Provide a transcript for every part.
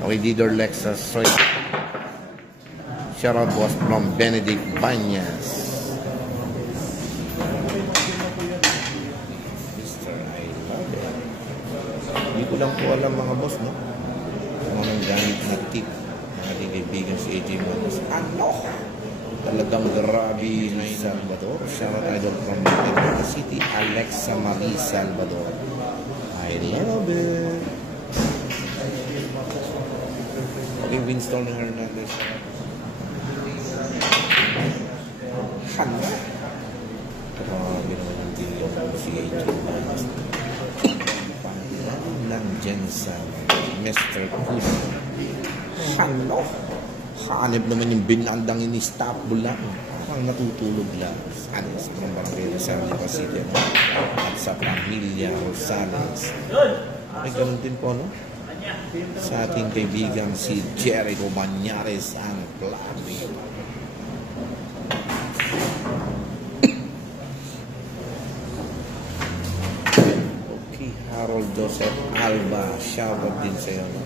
Okay, Didor Lexus. So, shoutout was from Benedict Banyas. Mr. I love it. Hindi ko lang po alam mga boss, no? Kung anong gamit na tip ng ating kaibigan si AJ Manos. Ano? Talagang grabe na Salvador. Shoutout idol from Mexico City, Alexa Marie Salvador. I love it. Okay, Winston Hernandez. Handa. Grabe naman yung tingin si AJ Manos. Nandyan sa Mr. Kus. Halo. Hanip naman yung binandang ini-stop bulang. Parang natutulog lang. Ano sa mga barangay sa Lipa City at sa pamilya Rosales. Ay, ganun din po, no? Sa ating kaibigan si Jericho Banyares ang Plavi. Okay, Harold Joseph Alba. Shoutout din sa iyo, no?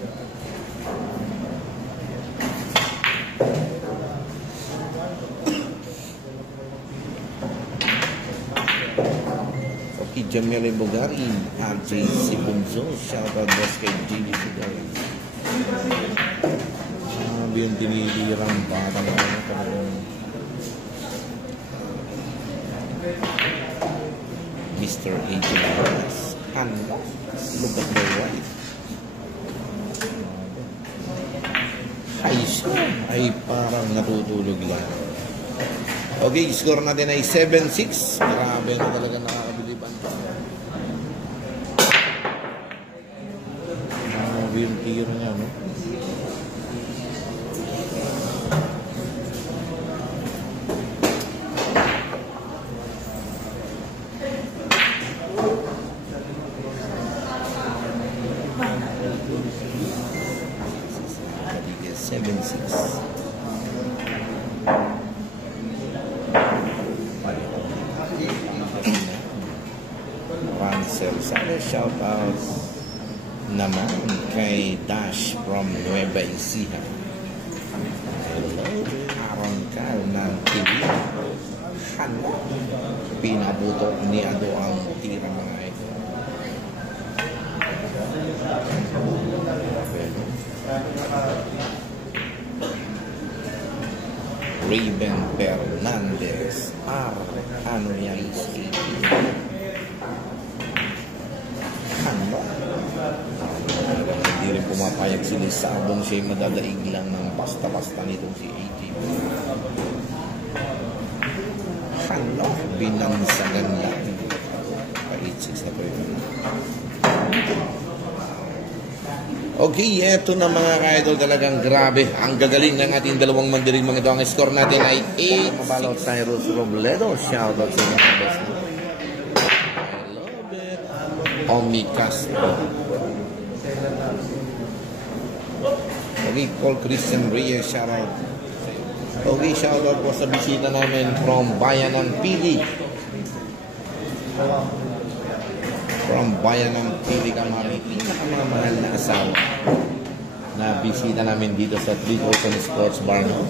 Jamil Bugari, RJ Sibunzo, shoutout boss kay Gigi Bugari. Sabi yung tinilirang batang ano talagang Mr. AJ Manos. Handa, look at my wife. Ay siya, ay parang natutulog lang. Okay, score natin ay 7-6. Grabe na talaga nakakabiliban pa. Yung tiro niya, no? Shout out naman kay Dash from Nueva Ecija. Hello, Arangkal ng TV. Handa. Pinabutok ni Ado ang tira mga ito. Raven Fernandez. Ano yan? Hindi rin pumapayag si Lisabong siya madadaig lang ng basta-basta nitong si AJ. Halo, binangsagan lang. Pa-8-6 na po ito. Okay, eto na mga ka-idol, talagang grabe. Ang gagaling ng ating dalawang mandirig mga ito. Ang score natin ay 8. Mabalot Cyrus Robledo. Shoutout sa mga boss. Omi Castro. Okay, Paul Christian Reyes, shoutout. Okay, shoutout po sa bisita namin from Bayan ng Pili. From Bayan ng Pili, kami pinakamamahal na asawa na bisita namin dito sa 3,000 Sports Bar, no?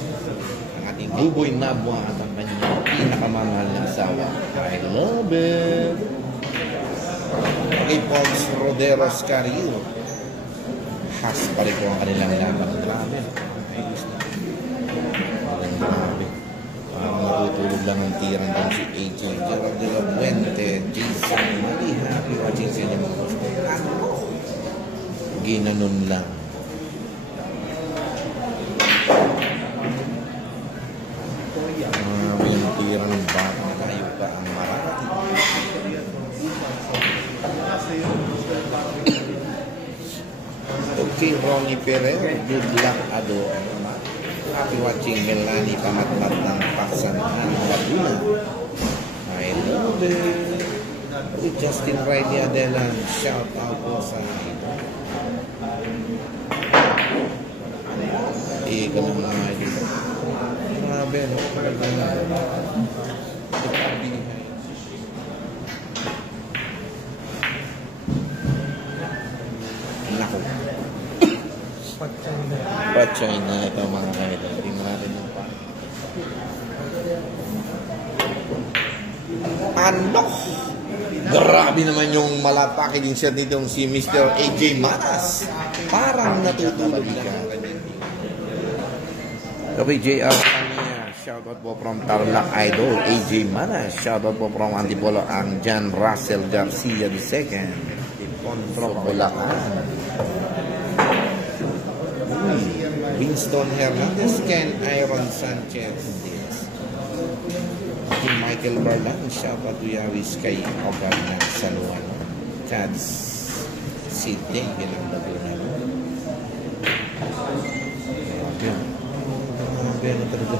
Ang ating Buboy Nabwa at ang kanyang pinakamamahal na asawa. I love it. Okay, Pauls Roderos Carrillo. Has pa rin po ang kanilang laban. Grabe. Grabe. Parang natutulog lang ang tirang doon si AJ. Gerald de la Puente, Jason, really happy watching sa inyo mga gusto. Ginanon lang. Grabe yung tirang ng bata. Tayo pa ang marami. Okay, Ronnie Ferrer, good luck, Ado. Happy watching Melanie Pamatmat ng Paksanahan, Laguna. I love it. With Justin Riley Adela, shout out po sa ika ng mga dito. Grabe, no? Maganda na. Pachay na ito mga kaidol. Tingnan natin yung pa. Ano? Grabe naman yung malapaki din siya nitong si Mr. AJ Manas. Parang natutulog lang. Okay, JR Tania, shoutout po from Tarlac Idol. AJ Manas, shoutout po from Antipolo ang John Russell Garcia II. From Bulacan. Winston Hernandez, Ken Iron Sanchez. Michael Barlan, shoutout to Yawis kay Ogar ng Saluan. Chads City, ilang Laguna. Grabe na talaga.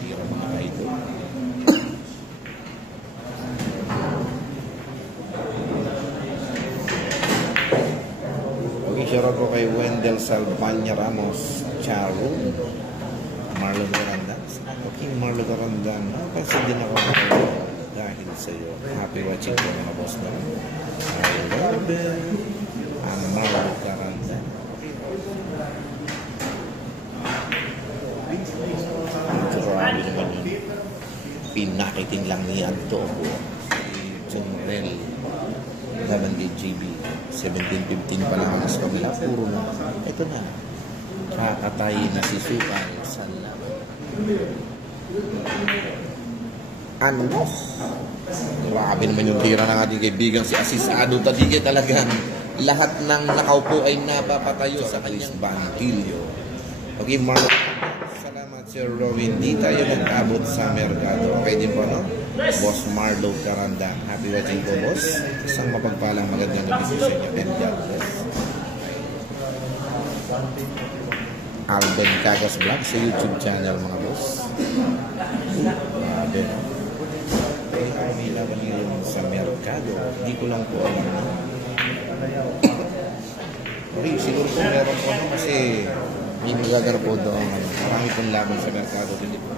Tira mga idol. Okay, shoutout po kay Wendell Salvania Ramos, Charo, Marlon Garanda. Okay, Marlon Garanda. Kasi din ako dahil sa iyo. Happy watching po mga boss na. I love it. Ang Marlon Garanda. Grabe naman yun. Pinakiting lang ni Antobo. Si General 11 GB. 17-15 pa lang ang mas kabila. Puro na. Ito na. Kakatay na si Sukan sa laban. Ano? Grabe naman yung tira ng ating kaibigan si Asisado Tadige. Talagang lahat ng nakaupo ay napapatayo sa kanyang bantilyo. Okay, Marlon. Salamat Sir Robin. Di tayo nag-abot sa merkado. Okay din po, no? Boss Marlo Caranda. Happy watching po, boss. Isang mapagpalang magandang gabi sa inyo. And God bless. Alben Cagas Vlog sa YouTube channel, mga boss. Grabe, no? Kaya may laban ngayon sa merkado. Hindi ko lang po alam, no? Okay, siguro po meron po, no? Kasi may magaganap po doon. Marami pong laban sa merkado. Hindi po.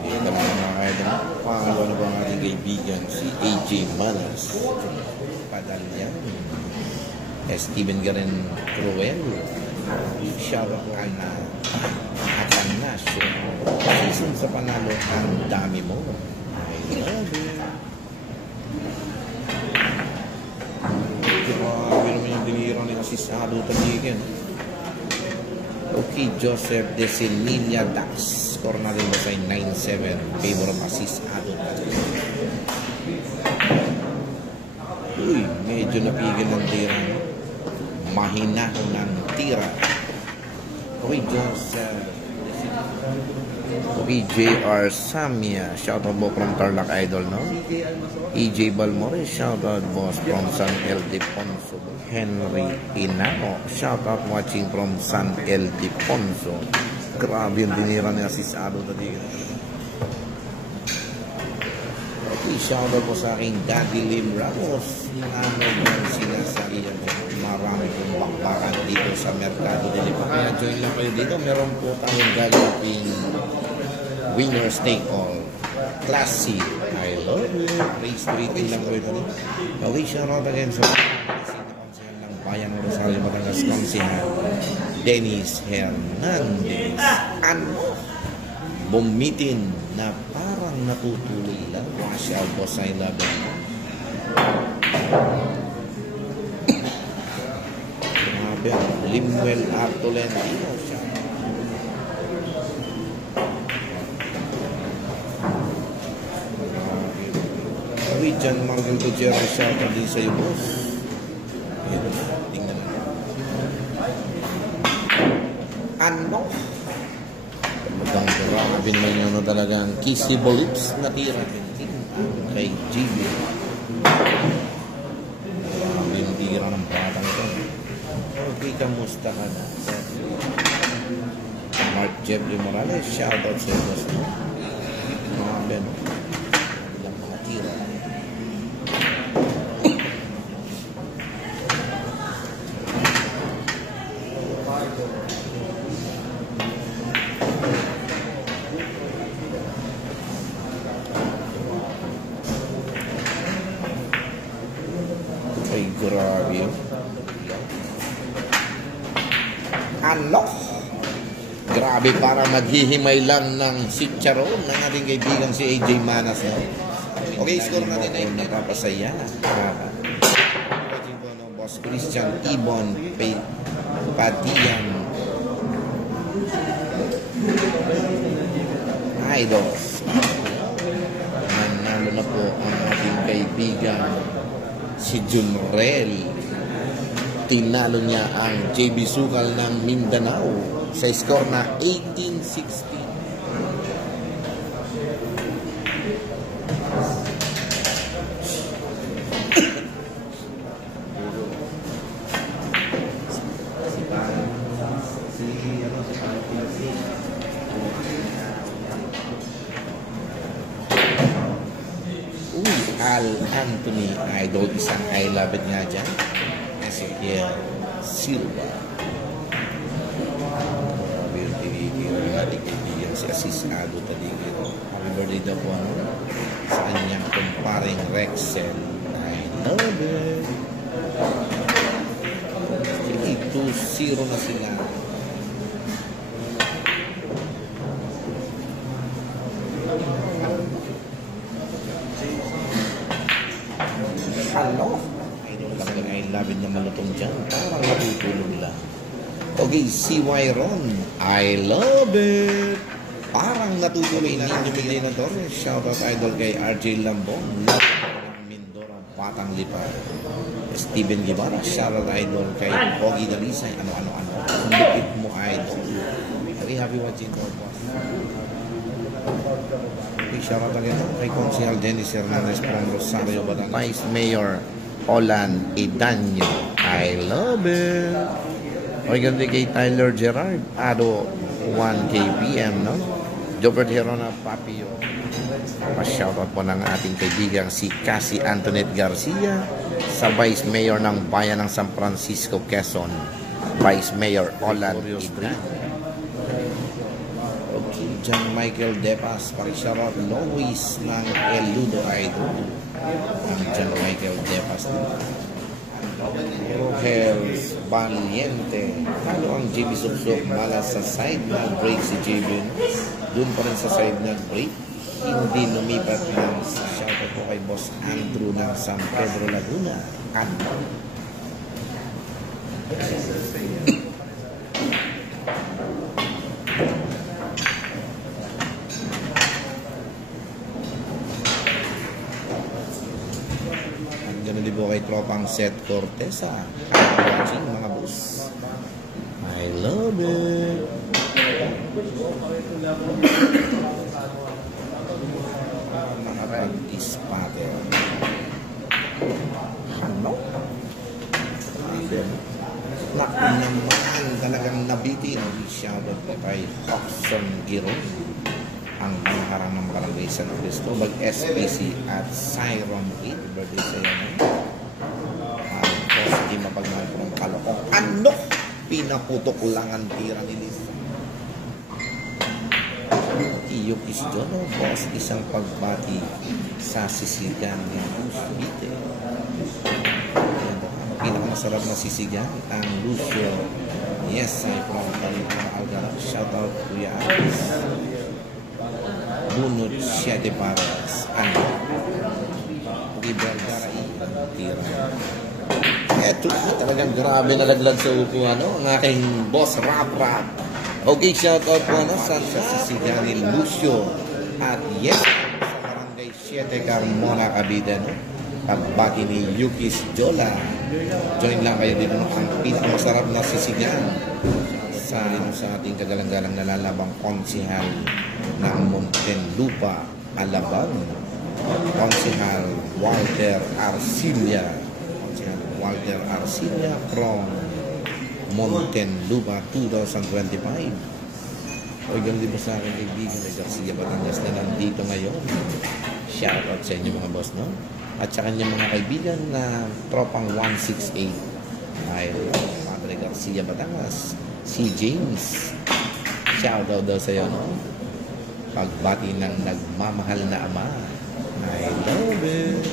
Ayan naman mga kaidol. Pangalawa na po ang ating kaibigan si AJ Manas. Padalyan. Steven Garen Cruel. Shara po na Atanasio. Season sa panalo ang dami mo. I love it. Grabe naman yung dinirang ni Asisado Tadige. Okay, Joseph Desililla Dax. Score natin ba sa 9-7. Favor of Asisado Tadige. Uy, medyo napigil ng tira. Mahina ng tira. Okay, Joseph. Okay, JR Samia. Shoutout po from Tarlac Idol, no? EJ Balmore. Shoutout boss from San Ildefonso. Henry Inao. Shoutout watching from San Ildefonso. Grabe yung dinira ni Asisado Tadige. Okay, shoutout po sa aking Daddy Lim Ramos. Nanong yung sinasabi yan. Marami pong bakbakan dito sa Mercado de Lipa. Kaya join lang kayo dito. Meron po tayong galaping Winner's Take All Class C. I love it. Race 3 lang ko ito. Okay, shoutout again sa konsehal ng Bayan ng Rosario, Batangas, konsehal Dennis Hernandez. Ano? Bumitin na parang natutuloy lang. Masyal po sa ilaban. Limuel Artolentino siya. Jan Margal Gutierrez siya din sa iyo, boss. Tingnan natin. Ano? Magandang grabe naman yun talagang kissable lips na tira kay GB. Grabe yung tira ng batang ito. Okay, kamusta ka na? Mark Jeffrey Morales, shoutout sa iyo, boss. Grabe, no? Ilang mga tira. Ay, grabe yun. Ano? Grabe, para maghihimay lang ng sitcharon ng ating kaibigan si AJ Manas. No? Okay, score natin ay napapasaya. Boss Christian Ibon Patian Idols. Nanalo na po ang ating kaibigan si Junrel. Tinalo niya ang JB Sukal ng Mindanao sa score na 18-16. Al Anthony Idol, isang I love it nga dyan. Ezekiel Silva. Grabe yung tinitiro ng ating kaibigan si Asis Ado Taligid. Happy birthday daw po sa kanyang kumparing Rexel. I love it. 2-0 na sila. Hello? Talagang I love it na malutong dyan. Parang natutulog lang. Okay, CY Ron. I love it. Parang natutulog na ninyo Medinador. Shoutout idol kay RJ Lambong. Mindoro, Patang Lipa. Steven Guevara. Shoutout idol kay Pogi Dalisay. Ano. Lipit mo idol. Very happy watching ko. Shoutout again kay Consihal Dennis Hernandez from Rosario, Batangas. Vice Mayor Olan Idanyo. I love it. Okay, ganti kay Tyler Gerard. Ado 1 kpm, no? Jobert Herona Papio. Pa-shoutout po ng ating kaibigang si Cassie Antoinette Garcia sa Vice Mayor ng Bayan ng San Francisco, Quezon. Vice Mayor Olan Idanyo. John Michael Depas, pag-shoutout Lois ng Eludo Idol. John Michael Depas. Rohel Valiente. Halo ang JB Subsok mala sa side na break si JB. Doon pa rin sa side na break. Hindi lumipat ng shoutout po kay Boss Andrew ng San Pedro Laguna. Ganun din po kay tropang Seth Cortesa. Watching mga boss. I love it. Mga practice pattern. Ano? Naku naman, talagang nabitin. Shoutout po kay Hobson Giron. Ang pangharang ng Barangay San Cristobal SPC at Siron 8. Birthday sa iyo na. Hindi mapagmahal ko ng kalokong. Ano? Pinaputok lang ang tira ni Lisa. Iyukis doon, boss. Isang pagbati sa sisigan ni Lucio. Ang pinakamasarap na sisigan, ang Lucio. Yes, ay from Algarab. Shoutout Kuya Aris. Bunot 7 paras. Ano? Ibergara tira. Eto, talagang grabe na laglag sa upo, ano? Ang aking boss, Rap. Okay, shoutout po na sa sisigan ni Lucio. At yes, sa Barangay 7 Carmona, Cavite, no? Pagbati ni Yukis Jola. Join lang kayo dito, no? Ang pinakamasarap na sisigan sa ating kagalang-galang nalalabang konsihal ng Muntinlupa, Alabang. Konsihal Walter Arcilla. Walter Arcilla from Muntinlupa 2025. O ganun din sa akin kaibigan ni Garcia Batangas na nandito ngayon. Shoutout sa inyo mga boss, no? At sa kanyang mga kaibigan na tropang 168 ay Padre Garcia Batangas, si James. Shoutout daw sa iyo, no? Pagbati ng nagmamahal na ama. I love it.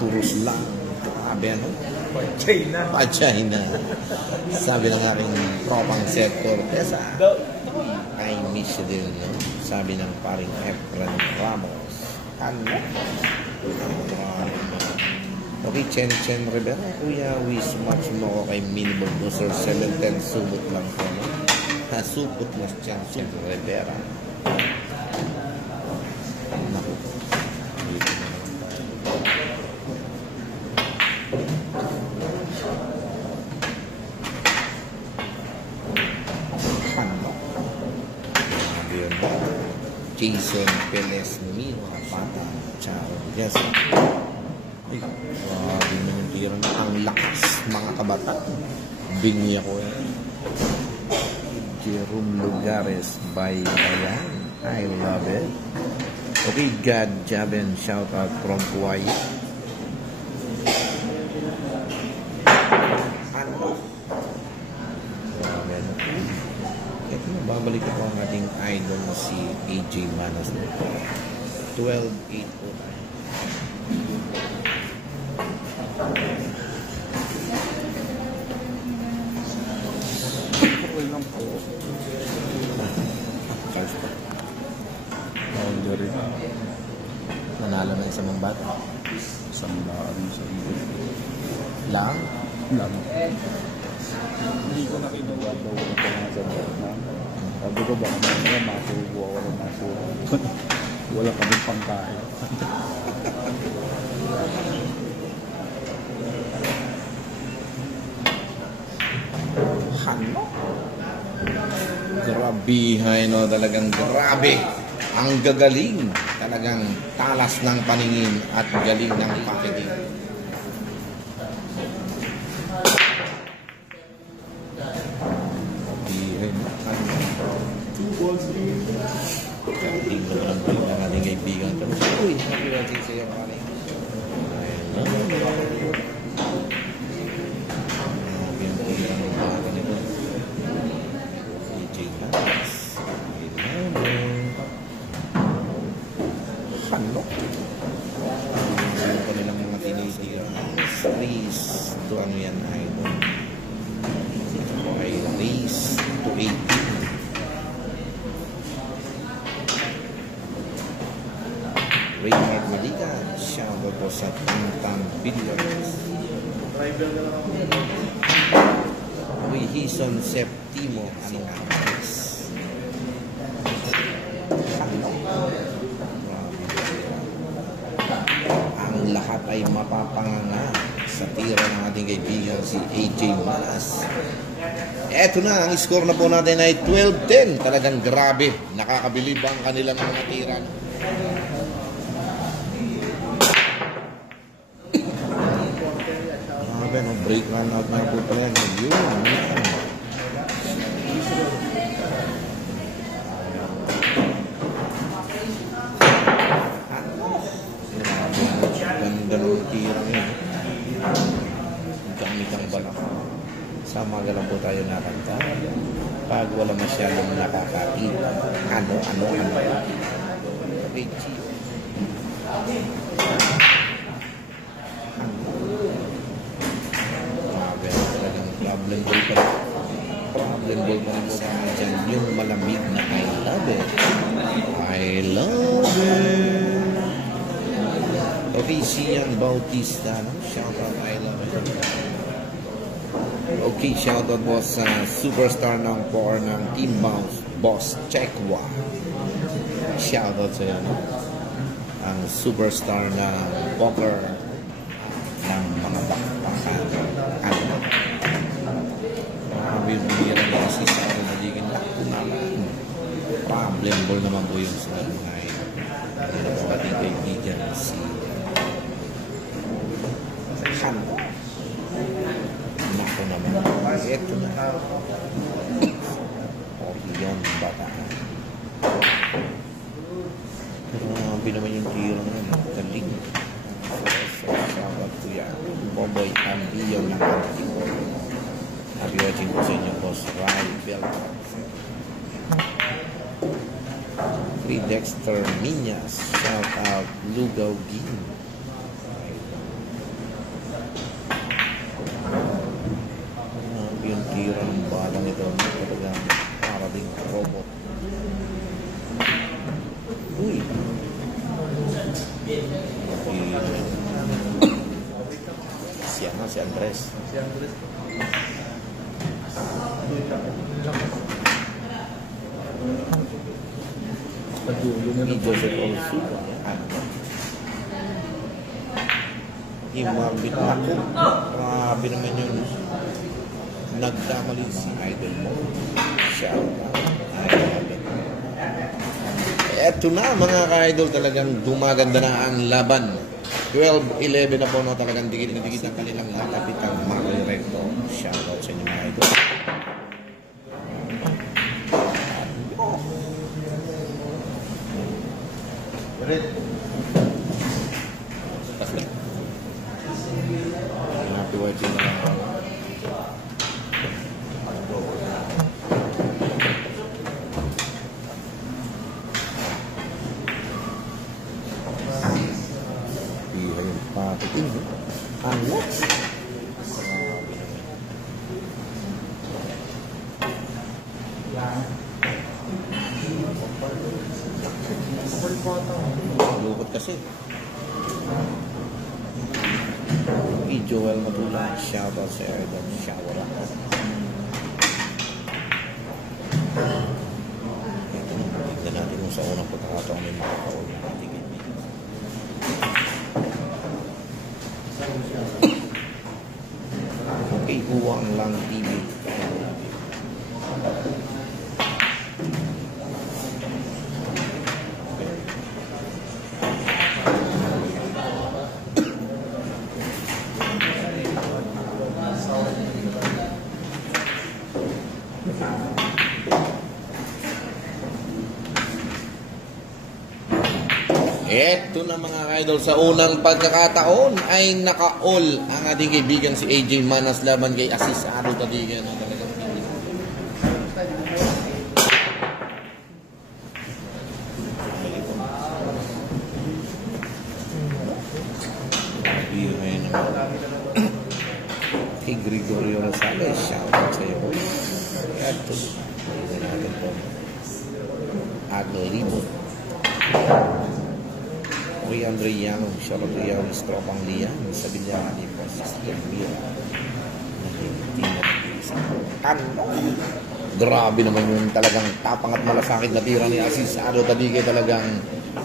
turus lang. Grabe ano? China. Pa-China. Sabi ng aking tropang sector, Tessa, I miss you din. No? Sabi ng paring Efren Ramos. Ano? Okay, Chen Rivera. Kuya, wish much mo ko kay minimum booster 710 sumot lang po. No? Supot mo Chen Rivera. Naku. Jason Perez Mino Pata Chao. Yes. Ay, grabe na yung tira na. Ang lakas, mga kabata. Bingi ako eh. Jerome Lugares by Bayan. I love it. Okay, God Jaben, shout out from Kuwait. Ano? Grabe na. Ito na, babalik ko ang ating idol na si AJ Manas. 12-8 po tayo. Okay lang po. Charles pa. Boundary. Nanalo na isang mga bata. Isang laan sa iyo. Lang? Lang. Hindi ko na kinuha daw ko na sa na. Sabi ko baka mamaya masubo ako na masubo. Wala kami pangkain. Ano? Grabihay, no? Talagang grabe. Ang gagaling. Talagang talas ng paningin at galing ng pakinig. Grabihay, no? Karating mo lang po yung ating kaibigan. Uy, happy watching sa iyo, pare. Ano? Ano pa nilang mga teenager? Race to ano yan, idol? Okay, race to 18. Raymart Malika, shoutout po sa Tantang Billions. Uy, Hison Septimo, ano nga? Ang lahat ay mapapanganga sa tira ng ating kaibigan si AJ Manas. Eto na, ang score na po natin ay 12-10. Talagang grabe. Nakakabilib ang kanilang mga tira. Grabe, no? Break run out na po pala. Yun. Ganda ng tirang yun. Gamit ang balak. Sama lang po tayo nakanta. Pag wala masyadong nakakakita. Ano. Okay, Gio. Grabe, talagang problem ball pa rin. Problem ball pa rin sa akin dyan. Yung malamig na I love it. I love it. Okay, Sian Bautista, no? Shoutout, I love it. Okay, shoutout po sa superstar ng power ng Team Boss Chekwa. Shoutout sa iyo, no? Ang superstar ng poker ng mga bakbakan. Ano? Bibira niya si Sarah na digin na naman. Problem ball naman po yung sa mga ano na po ating kaibigan si Hano. Nako naman. Ito na. O, yun, bata. Grabe naman yung tiro na. Galing. Sabat ko yan. Boboy Ambiyo ng ating. Happy watching po sa inyo, Boss Rai Belta. Free Dexter Minyas. Shout out Lugaw Gin. laban nito. Talagang para ding robot. Uy! Siya nga, si Andres. Ni Joseph Olsuga. Imarbit ako. Grabe naman yun. Nagkamali si idol mo. Shout out. Eto na mga ka-idol, talagang gumaganda na ang laban. 12-11 na po, no? Talagang dikit na dikit ang kanilang lalapitang mga recto. Shout out sa inyo mga idol. Happy watching na lang. Lukot kasi. Joel Matula, shout out sa Airgun, shower ako. Tignan natin kung sa unang pagkakataon may makakaul na natin. Okay, Huwang Lang TV. Eto na mga idol, sa unang pagkakataon ay naka-all ang ating kaibigan si AJ Manas laban kay Asis Aro Tadigan. Talagang kay Gregorio Rosales, shout out sa iyo. Eto, ito natin po Aglibot. Andre Yang, shoutout to Yang, Stropang Lian, sa Bilyaran ni Francis Gambira. Grabe naman yung talagang tapang at malasakit na tira ni Asis Ado Tadigay, talagang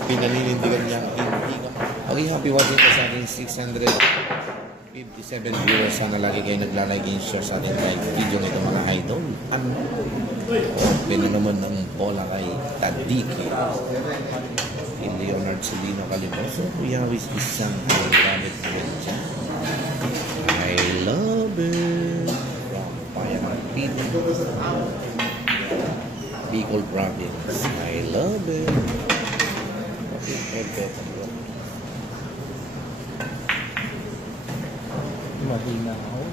pinaninindigan niyang hindi. Okay, happy watching ka sa ating 657 viewers. Sana lagi kayo naglalike and share sa ating live video nito mga idol. Open na naman ng bola kay Tadigay. Leonard Celino Calimoso, Kuya Wiz isang I love it dyan. I love it. From Payaman Bicol Province. I love it. Okay, Mahina ako.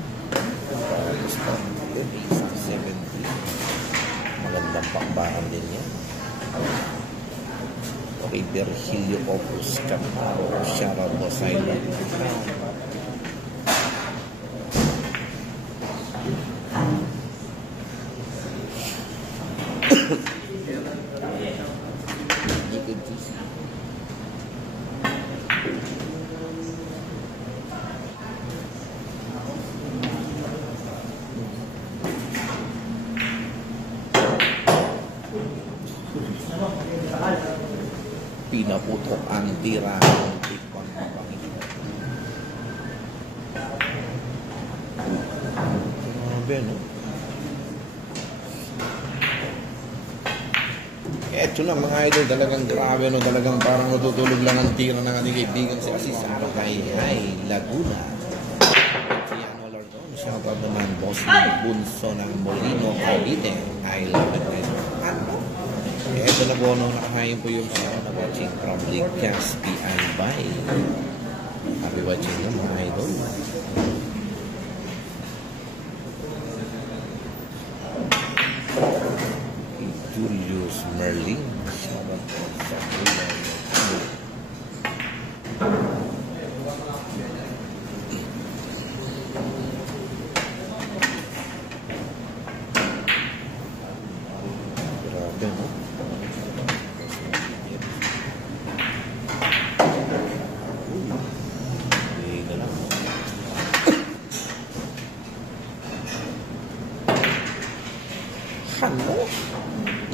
70. Magandang pakbakan din yan. Okay, Virgilio Opus Camaro, shoutout po sa ilo. Pinaputok ang tira ng tikwan ng Panginoon. Grabe, no? Eto na mga idol, talagang grabe, no? Talagang parang natutulog lang ang tira ng ating kaibigan si Asis Aro kay Laguna. Tiano Lardon, shoutout naman Boss Bunso ng Molino, Cavite. I love it, guys. Eto na po, no, nakahayin po yung na watching from Ligas PI. Happy watching na mga idol. Julius Merlin. Shoutout po sa Julius.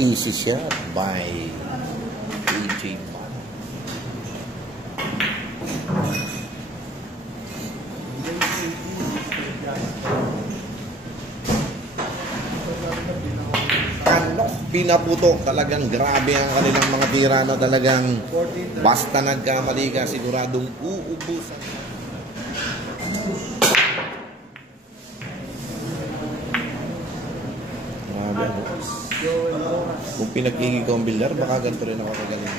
easy shot by AJ Mana. Kanok, pinaputok. Talagang grabe ang kanilang mga tira na talagang basta nagkamali ka, siguradong uubusan. Grabe, no? Kung pinag-igi ko ang bilyar, baka ganito rin ako kagaling.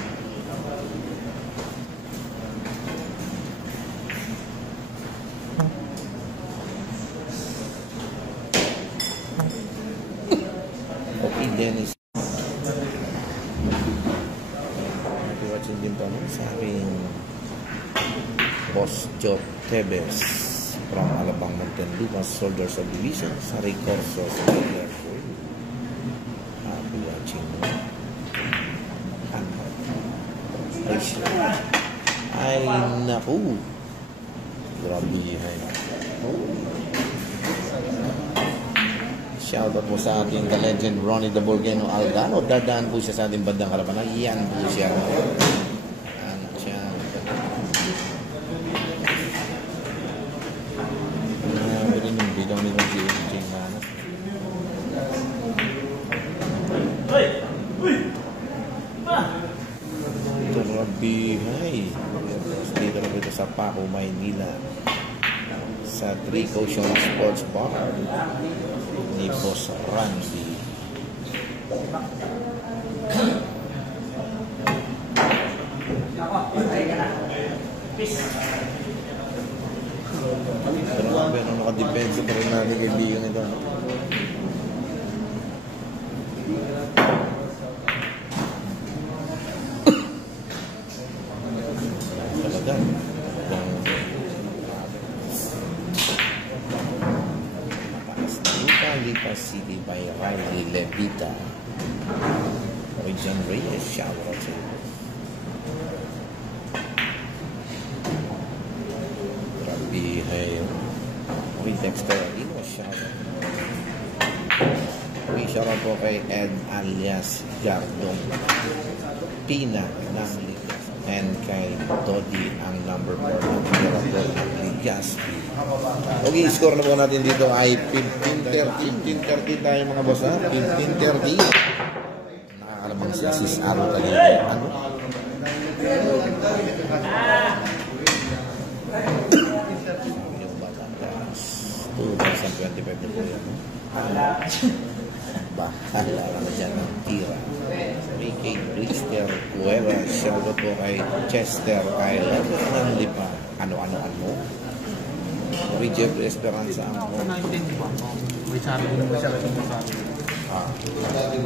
Okay, Dennis. Watching din pa no? Sa aming Boss Joe Tebes from Alabang Montenlupa Soldier Subdivision sa Ricorso sa Airport. Happy watching mo. Ay, naku. Grabe yan. Shoutout po sa ating the legend Ronnie the Volcano Algano. Dadaan po siya sa ating bandang Kalapanan. Yan po siya. Ano siya. Pwede nyung bitaw nito si AJ Mana. Grabihay. Dito na dito sa Paco, Maynila. Sa Three Ocean Sports Bar ni Boss Randy. Grabe, ano nakadepensa pa rin natin kaibigan ito. Talaga. Lipas City by Riley Levita. John Reyes, shout out to you. Grabe, hey. Dexter Alino, shout out. Shout out po kay Ed alias Jardong Pina ng Ligas and kay Dodi ang number 4 ng Mirador ng Ligaspi. Okay, score na po natin dito ay 15-30 tayo mga boss ha. 15-30. Nakakalamang si Asis Aro kanina. Ano? Yung Batangas 2025 na po yan. Bahala lang dyan ng tira. Kay Brister Cueva, shoutout po kay Chester Kyle ng Lipa. Ano? Kay Jeffrey Esperanza ang mo. May sabi mo siya rin mo sabi. Laki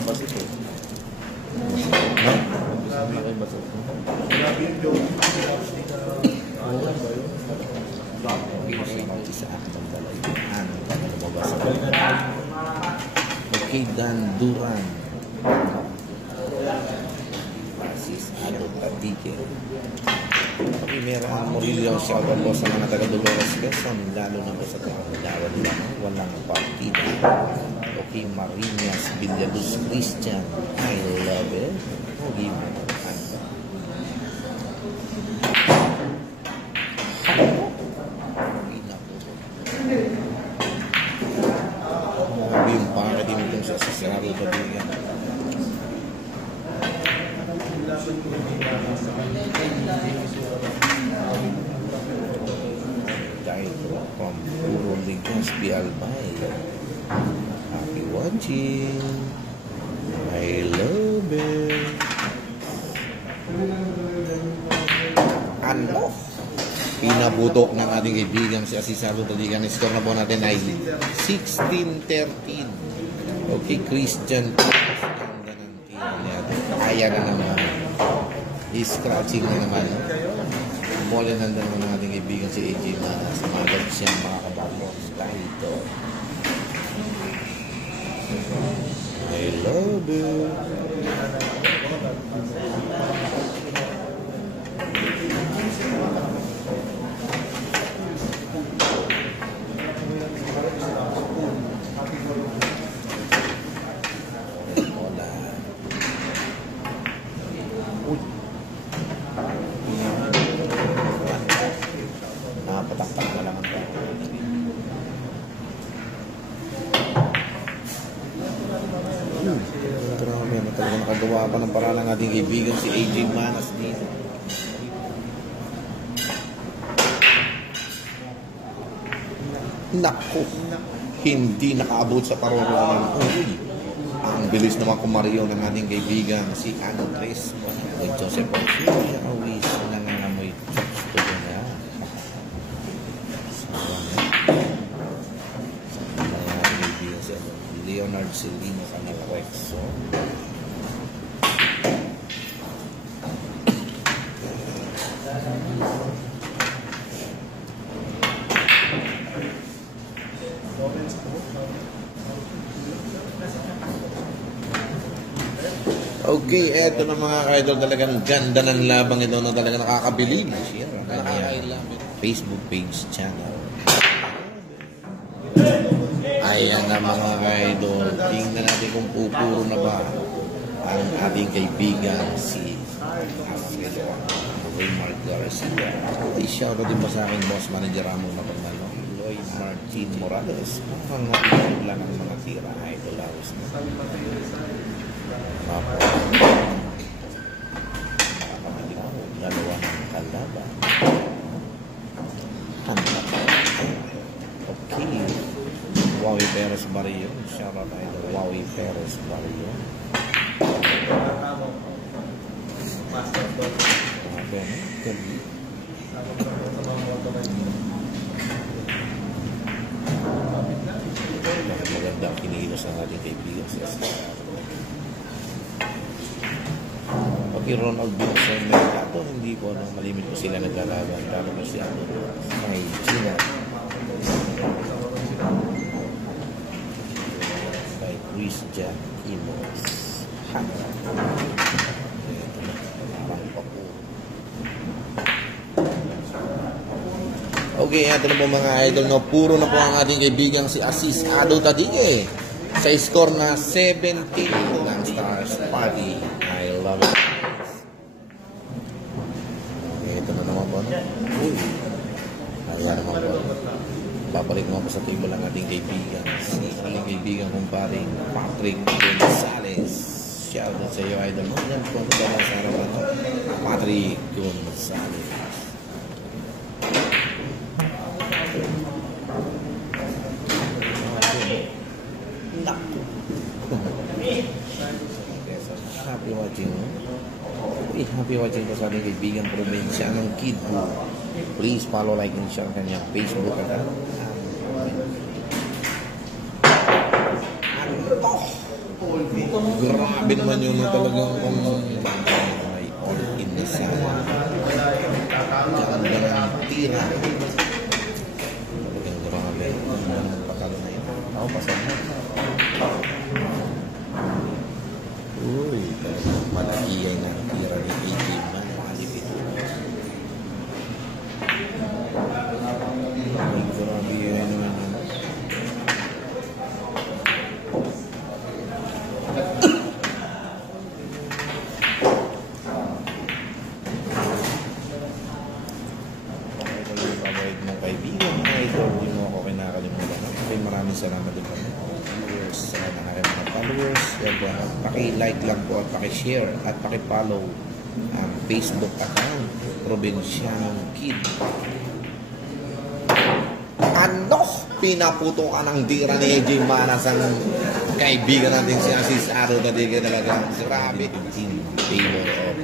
ba ito? Laki ba ito? Isa akong dalayan. Okay, Dan Duran. Basis Ado Tatique. Primera Amorillo, shoutout po sa mga taga Dolores Quezon, lalo na po sa Tawad lang, walang partida. Okay, Marinas Villaluz Christian, I love it. Okay, yung parating itong sa Sisirado Padigan. Dahil from Puro Ligaspi Albay. Happy watching. I love it. Ano? Pinabutok ng ating kaibigan si Asisado Taligan. Score na po natin ay 16-13. Okay, Christian. Kaya na naman. I-scratching na naman. Mula nanda naman ng ating kaibigan si AJ Mana. Sumagot siya mga kabakos. Kahit ito. I love it. Kung nakagawa pa ng paraan ng ating kaibigan si AJ Manas dito. Naku, hindi nakaabot sa paroroonan. Uy, ang bilis naman kumariyo ng ating kaibigan si Andres with Joseph Ortega. Always nangangamoy chops to niya. Sa mga kaibigan si Leonard Celino Canalrexo. Okay, eto na mga ka-idol, talagang ganda ng labang ito na talagang nakakabilib. Facebook page channel. Ayan na mga ka-idol, tingnan natin kung pupuro na ba ang ating kaibigan si Raymar Garcia. I-shoutout din ba sa aking boss manager Ramon na Pagmano? Lloyd Martin Morales. Mukhang nakikita lang ang mga tira. Idol hours na. Dalawa ng kalaban. Okay. Wawi Perez Barrio. Shoutout idol Wawi Perez Barrio. Maganda ang kinilos ng ating kaibigan sa Okay, Ronald Binson Mercado, hindi ko malimit ko sila naglalaban. Tama na siya. May Gina. Kay Chris Jack Imos. Okay, ito na po mga idol. No, puro na po ang ating kaibigan si Aziz Ado Tadige. Sa score na 17 ng Stars Party. I love it. Ito na naman po. Uy. Ayan naman po. Babalik mo po sa table ang ating kaibigan. Si ating kaibigan kong paring Patrick Gonzalez. Shout out sa iyo, idol mo. Yan po ito na sa harapan mo. Patrick Gonzalez. Happy watching. Happy watching ko sa ating kaibigan probinsya ng Kid. Please follow, like, and share kanyang Facebook account. Grabe naman yun na talagang kung may all-in na siya. Ganda ng tira. Talagang grabe. Ang patalo na yun. Ako, pasal na. Uy, malakiyay na tira ni AJ man. Malipit. Ay, grabe yun naman. Maraming salamat din po viewers sa mga followers. Paki-like lang po at paki-share at paki-follow ang Facebook account Provincianong Kid. Ano? Pinaputo ka ng tira ni AJ Manas ang kaibigan natin si Aziz Ado Tadige talaga. Grabe. In favor of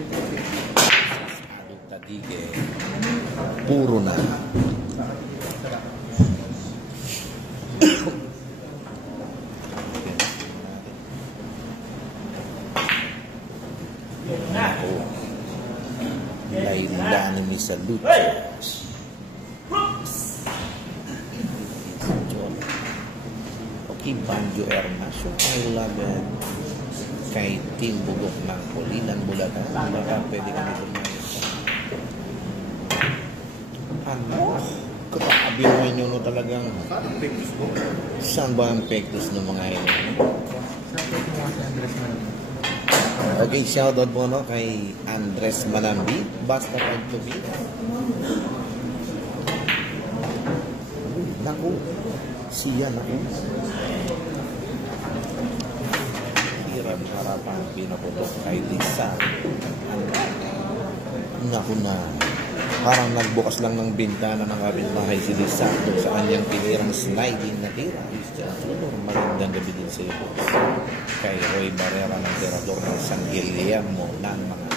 Aziz Ado Tadige. Puro na. Lailani mi saludos. Okay, Banjo Ermasyo, I love it. Kay Team Bugok ng Pulilan, Bulatan. Baka pwede kami tumayo. Ano? Grabe mo inyo no talagang. Saan ba ang pektos ng mga ilo? Okay, shoutout po no kay Andres Manambi. Basta pag-tubi. Naku. Siya naku. Tira harapan, pinaputok kay Lisa. Naku na. Parang nagbukas lang ng bintana ng kapitbahay si Lisa doon sa kanyang pinirang sliding na tira. Magandang gabi din sa iyo. Kay Roy Barrera ng Tirador ng San Guillermo ng mga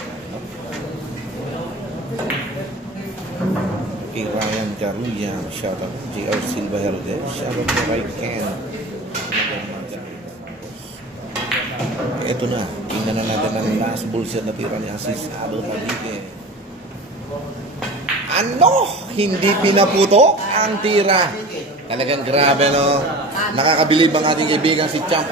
kay Ryan Carulla, shoutout J.R. Silva Herde, shoutout kay Ken. Ito na, tingnan na natin ang last bullshit na tira ni Asisado Mabike. Ano? Hindi pinaputo ang tira. Talagang grabe, no? Nakakabilib ang ating kaibigan si Champ